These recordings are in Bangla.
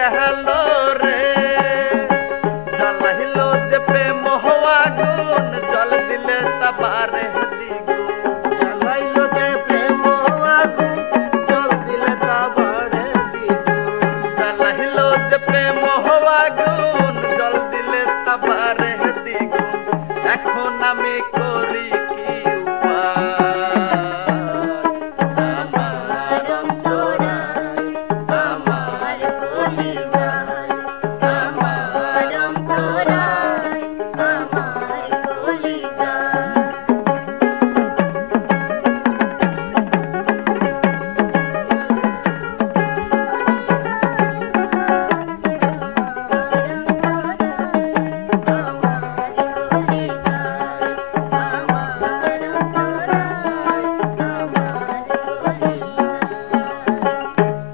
গেল রে জ্বালাইলো যে প্রেম আগুন জল দিলে তা বাড়ে দ্বিগুণ জ্বালাইলো যে প্রেম আগুন জল দিলে তা বাড়ে দ্বিগুণ জ্বালাইলো যে প্রেম আগুন জল দিলে তা বাড়ে দ্বিগুণ এখন আমি করি কি আমার অন্তরায় আমার কলিজায় আমার অন্তরায় আমার কলিজায়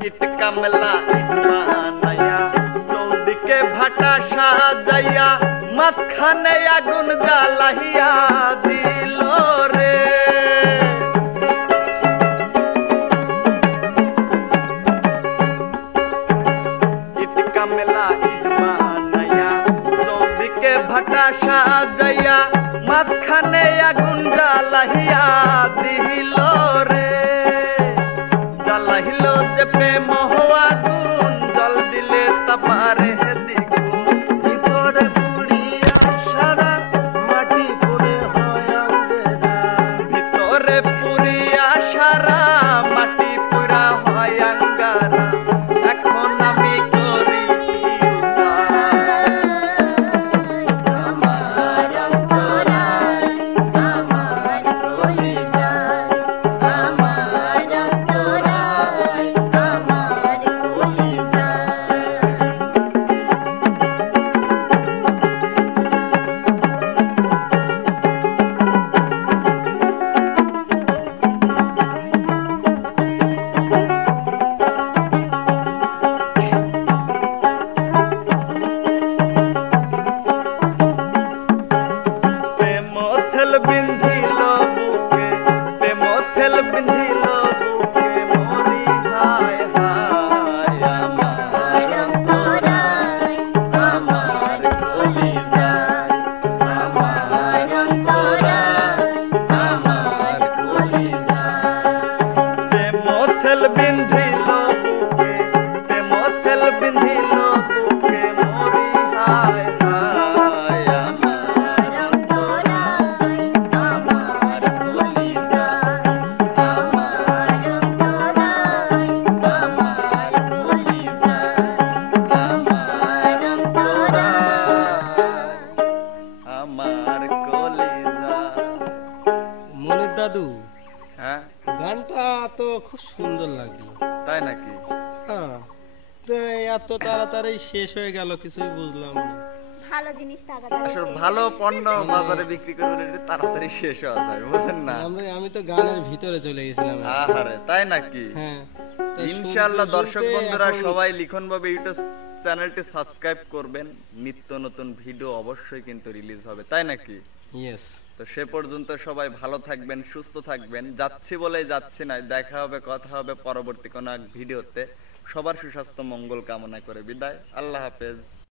ইট কামলা ইট বানাইয়া চৌদিকে ভাটা সাজাইয়া মাঝখানে আগুন জ্বালাইয়া দিল রে ইট কামলা ইট বানাইয়া চৌদিকে ভাটা সাজাইয়া মাঝখানে আগুন জ্বালাইয়া দিল রে জ্বালাইলো যে প্রেম আগুন জল দিলে তা পারে দ্বিগুণ ভিতরে পুড়িয়া সারা মাটি পুড়ে হয় অঙ্গেরা ভিতরে পুরিয়া সারা মাটি পুরা হয় আঙ্গারা এখন আমি করি কি আমার অন্তরায় আমার কলিজায় আমার অন্তরায় আমার কলিজায় প্রেম সেল বিন্ধিল বুকে প্রেম সেল বিন্ধিল বুকে মরি হায় হায় আমার অন্তরায় আমার কলিজায় আমার অন্তরায় আমার কলিজায় প্রেম সেল বিন্ধিল বুকে প্রেম সেল বিন্ধিল বুকে মরি হায় হায় আমার অন্তরায় আমার কলিজায় আমার অন্তরায় আমার কলিজায় আমার অন্তরায় আমার কলিজা মনের দাদু হ্যাঁ গানটা তো খুব সুন্দর লাগলো। তাই নাকি হ্যাঁ, তো এত তাড়াতাড়ি শেষ হয়ে গেল কিছুই বুঝলাম না। ভালো জিনিস তাড়াতাড়ি আসলে শেষ ভালো হয়ে যায়। পণ্য বাজারে বিক্রি করলে এটা তাড়াতাড়ি শেষ হওয়া যায় বুঝেন না আমি তো গানের ভিতরে চলে গেছিলাম। আহারে তাই নাকি হ্যাঁ, তো ইনশাআল্লাহ শুনতে দর্শক শুনতে বন্ধুরা এখন- সবাই লিখন ভাবে ইউটিউব চ্যানেলটি সাবস্ক্রাইব করবেন নিত্য নতুন ভিডিও অবশ্যই কিন্তু রিলিজ হবে তাই নাকি ইয়েস, তো সে পর্যন্ত সবাই ভালো থাকবেন সুস্থ থাকবেন যাচ্ছি বলে যাচ্ছি না দেখা হবে কথা হবে পরবর্তী কোনো এক ভিডিওতে সবার সুস্বাস্থ্য মঙ্গল কামনা করে বিদায় আল্লাহ হাফেজ।